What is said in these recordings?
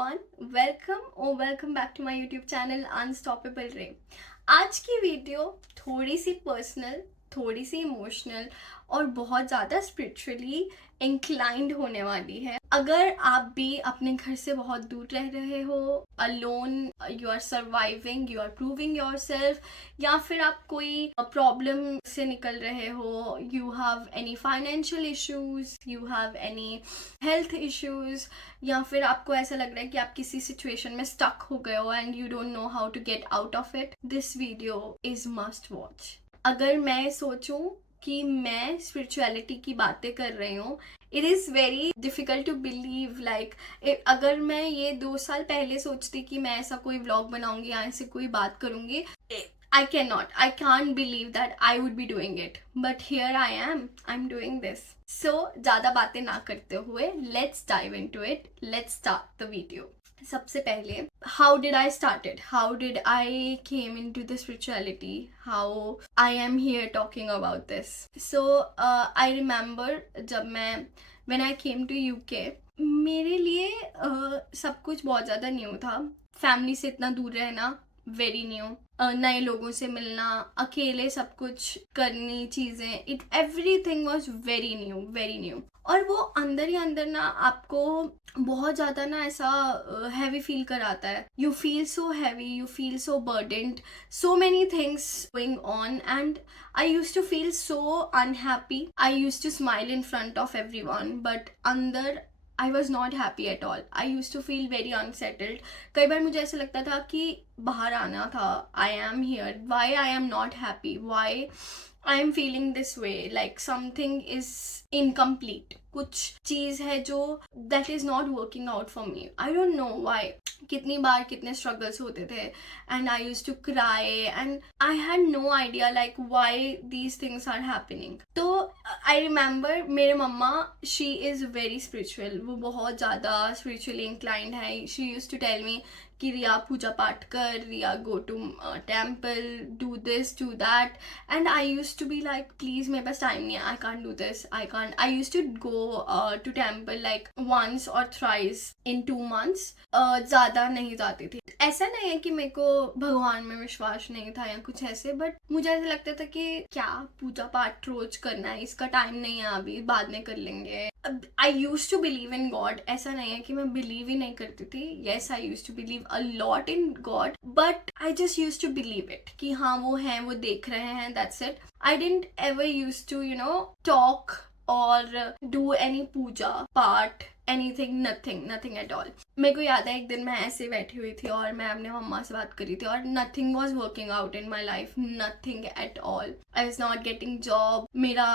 everyone, welcome back to my YouTube channel Unstoppable Ray. आज की video थोड़ी सी personal, थोड़ी सी इमोशनल और बहुत ज़्यादा स्पिरिचुअली इंक्लाइंड होने वाली है. अगर आप भी अपने घर से बहुत दूर रह रहे हो, alone, you are surviving, you are proving yourself, या फिर आप कोई प्रॉब्लम से निकल रहे हो, you have any financial issues, you have any health issues, या फिर आपको ऐसा लग रहा है कि आप किसी सिचुएशन में स्टक हो गए हो and you don't know how to get out of it, this video is must watch. अगर मैं सोचूं कि मैं स्पिरिचुअलिटी की बातें कर रही हूँ, it is very difficult to believe. Like अगर मैं ये 2 साल पहले सोचती कि मैं ऐसा कोई व्लॉग बनाऊंगी या ऐसे कोई बात करूंगी, I can't believe that I would be doing it. But here I'm doing this. So, ज़्यादा बातें ना करते हुए, let's dive into it. Let's start the video. सबसे पहले, how did I start it? How did I came into the spirituality? How I am here talking about this? So, I remember जब मैं when I came to UK, मेरे लिए सब कुछ बहुत ज़्यादा न्यू था. फैमिली से इतना दूर रहना वेरी न्यू, नए लोगों से मिलना, अकेले सब कुछ करनी चीज़ें, it everything was very new. और वो अंदर ही अंदर ना आपको बहुत ज़्यादा ना ऐसा हैवी फील कराता है. You feel so heavy, you feel so burdened, so many things going on, and I use to feel so unhappy. I use to smile in front of everyone, but अंदर I was not happy at all. I used to feel very unsettled. कई बार मुझे ऐसा लगता था कि बाहर आना था. I am here. Why I am not happy? Why I am feeling this way? Like something is incomplete. कुछ चीज़ है जो that is not working out for me. I don't know why. कितनी बार कितने struggles होते थे, and I used to cry, and I had no idea like why these things are happening. तो I remember मेरे मम्मा, she is very spiritual. वो बहुत ज़्यादा spiritually inclined है. She used to tell me कि रिया पूजा पाठ कर, रिया go to temple, do this, do that, and I used to be like, please मेरे पास time नहीं है, I can't do this, I can't. I used to go to temple like once or thrice in 2 months. ज़्यादा नहीं जाती थी. ऐसा नहीं है कि मेरे को भगवान में विश्वास नहीं था या कुछ ऐसे, बट मुझे ऐसा लगता था कि क्या पूजा पाठ रोज करना है, इसका टाइम नहीं है अभी, बाद में कर लेंगे. I use to believe in God. ऐसा नहीं है कि मैं बिलीव ही नहीं करती थी. Yes, I use to believe a lot in God, but I just use to believe it कि हाँ वो हैं, वो देख रहे हैं, that's it. I didn't ever use to talk और डू एनी पूजा पाठ, एनीथिंग, नथिंग एट ऑल. मेरे को याद है एक दिन मैं ऐसे बैठी हुई थी और मैं अपने मम्मा से बात कर रही थी और nothing was working out in my life, nothing at all. I was not getting job, मेरा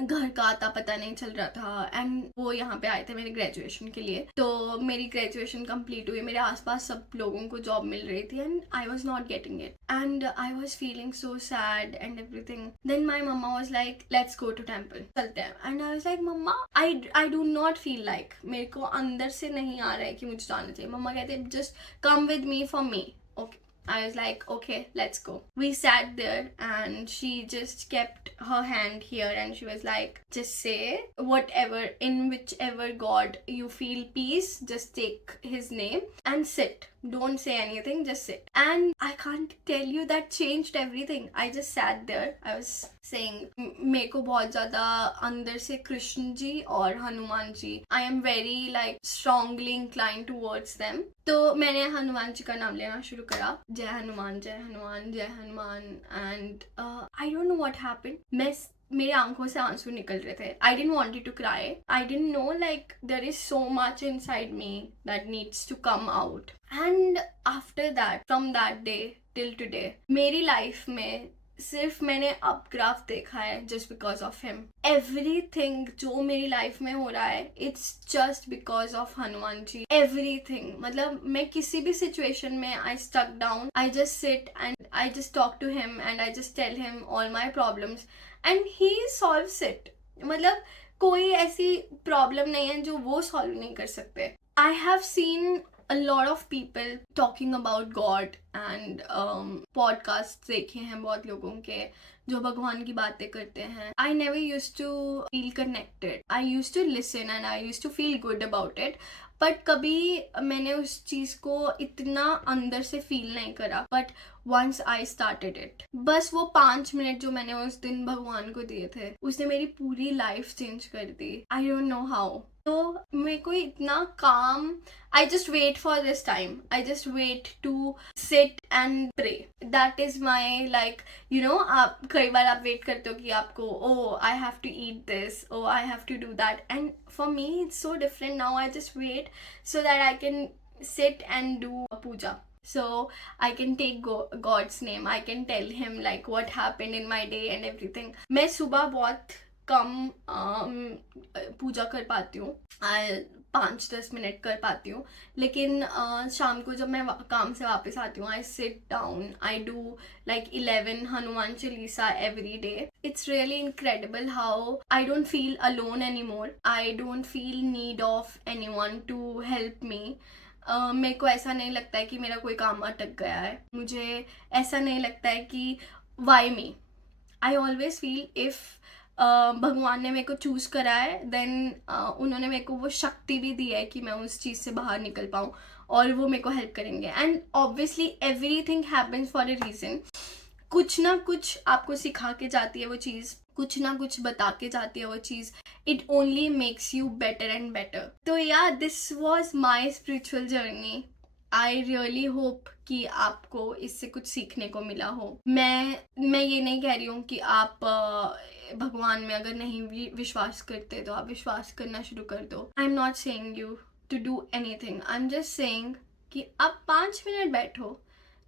घर का आता पता नहीं चल रहा था, एंड वो यहाँ पे आए थे मेरे ग्रेजुएशन के लिए. तो मेरी ग्रेजुएशन कंप्लीट हुई, मेरे आसपास सब लोगों को जॉब मिल रही थी, and I was not getting it, and I was feeling so sad and everything. Then my mumma was like, let's go to temple, चलते हैं. And I was like, mumma I do not feel like, मेरे को अंदर से नहीं आ रहा है कि मुझे जाना चाहिए. मम्मा कहते just come with me for me. Okay, I was like, okay, let's go. We sat there and she just kept her hand here and she was like, just say whatever, in whichever God you feel peace, just take his name and sit. Don't say anything, just sit. And I can't tell you, that changed everything. I just sat there. I was saying, मेरे को बहुत ज़्यादा अंदर से कृष्ण जी और Hanuman ji, I am very like strongly inclined towards them. तो मैंने हनुमान जी का नाम लेना शुरू करा, जय हनुमान जय हनुमान जय Hanuman. And I don't know what happened. मेरे आंखों से आंसू निकल रहे थे. I didn't wanted to cry. I didn't know like there is so much inside me that needs to come out. And after that, from that day till today, मेरी life में सिर्फ मैंने अप ग्राफ देखा है just because of him. Everything जो मेरी life में हो रहा है, it's just because of Hanuman ji. Everything, मतलब मैं किसी भी सिचुएशन में I stuck down, I just sit and I just talk to him and I just tell him all my problems and he solves it. मतलब कोई ऐसी प्रॉब्लम नहीं है जो वो सॉल्व नहीं कर सकते. I have seen a lot of people talking about God and podcasts देखे हैं बहुत लोगों के जो भगवान की बातें करते हैं. I never used to feel connected. I used to listen and I used to feel good about it. But कभी मैंने उस चीज़ को इतना अंदर से फील नहीं करा, but once I started it, बस वो 5 मिनट जो मैंने उस दिन भगवान को दिए थे, उसने मेरी पूरी लाइफ चेंज कर दी. I don't know how. तो मेरे को इतना काम, I just wait for this time. I just wait to sit and pray. That is my, like, आप कई बार आप वेट करते हो कि आपको I have to eat this, I have to do that. And for me, it's so different now. I just wait so that I can sit and do a puja. So I can take God's name. I can tell him like what happened in my day and everything. मैं सुबह बहुत कम पूजा कर पाती हूँ, 5-10 minute कर पाती हूँ, लेकिन शाम को जब मैं काम से वापस आती हूँ, I sit down, I do like 11 Hanuman Chalisa every day. It's really incredible how I don't feel alone anymore. I don't feel need of anyone to help me. मेरे को ऐसा नहीं लगता है कि मेरा कोई काम अटक गया है. मुझे ऐसा नहीं लगता है कि why me. I always feel if भगवान ने मेरे को चूज़ करा है, देन उन्होंने मेरे को वो शक्ति भी दी है कि मैं उस चीज़ से बाहर निकल पाऊँ, और वो मेरे को हेल्प करेंगे. And obviously everything happens for a reason. कुछ ना कुछ आपको सिखा के जाती है वो चीज़, कुछ ना कुछ बता के जाती है वो चीज़. It only makes you better and better. तो yeah this was my spiritual journey. I really hope कि आपको इससे कुछ सीखने को मिला हो. मैं ये नहीं कह रही हूँ कि आप भगवान में अगर नहीं भी विश्वास करते तो आप विश्वास करना शुरू कर दो. I am not saying you to do anything. I am just saying कि आप 5 मिनट बैठो,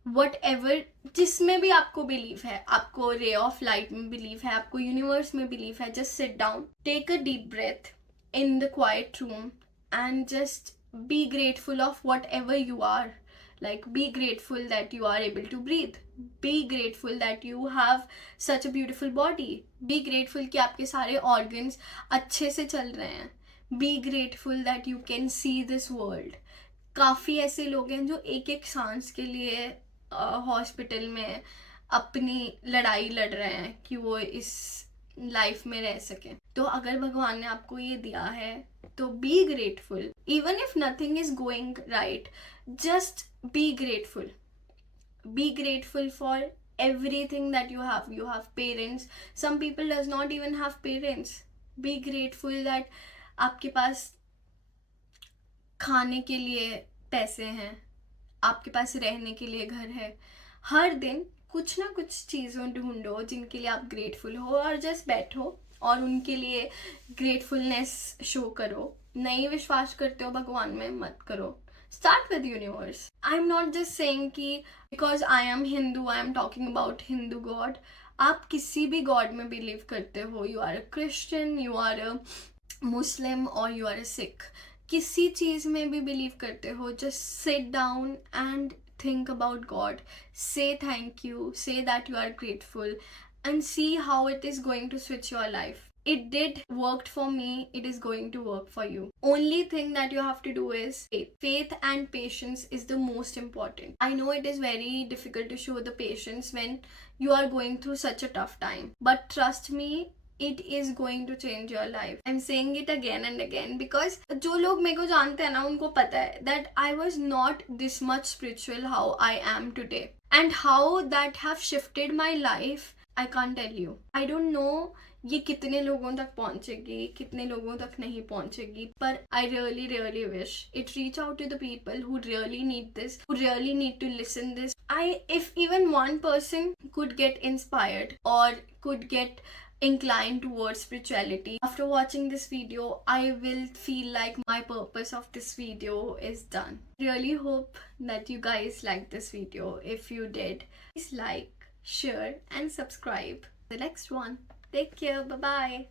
वट एवर जिसमें भी आपको बिलीव है, आपको रे ऑफ लाइट में बिलीव है, आपको यूनिवर्स में बिलीव है, just sit down, take a deep breath in the quiet room and just be grateful of whatever you are. Like, be grateful that you are able to breathe. Be grateful that you have such a beautiful body. Be grateful कि आपके सारे organs अच्छे से चल रहे हैं. Be grateful that you can see this world. काफ़ी ऐसे लोग हैं जो एक एक सांस के लिए हॉस्पिटल में अपनी लड़ाई लड़ रहे हैं कि वो इस लाइफ में रह सके. तो अगर भगवान ने आपको ये दिया है तो be grateful. Even if nothing is going right, just be grateful. Be grateful for everything that you have. You have parents. Some people does not even have parents. Be grateful that आपके पास खाने के लिए पैसे हैं, आपके पास रहने के लिए घर है. हर दिन कुछ ना कुछ चीज़ों ढूंढो जिनके लिए आप ग्रेटफुल हो, और जस्ट बैठो और उनके लिए ग्रेटफुलनेस शो करो. नहीं विश्वास करते हो भगवान में, मत करो. Start with universe. I am not just saying कि because I am Hindu I am talking about Hindu god. आप किसी भी गॉड में बिलीव करते हो, you are a Christian, you are a Muslim और यू आर अ सिख, किसी चीज़ में भी बिलीव करते हो, just sit down and think about God, say thank you, say that you are grateful, and see how it is going to switch your life. It did worked for me, it is going to work for you. Only thing that you have to do is faith. Faith and patience is the most important. I know it is very difficult to show the patience when you are going through such a tough time, but trust me, it is going to change your life. I'm saying it again and again because जो लोग मेरे को जानते हैं ना, उनको पता है that I was not this much spiritual how I am today, and how that have shifted my life I can't tell you. I don't know ये कितने लोगों तक पहुंचेगी, कितने लोगों तक नहीं पहुंचेगी, पर I really really wish it reach out to the people who really need this, who really need to listen this. If even one person could get inspired or could get inclined towards spirituality after watching this video, I will feel like my purpose of this video is done. Really hope that you guys liked this video. If you did, please like, share and subscribe. The next one. Take care. Bye bye.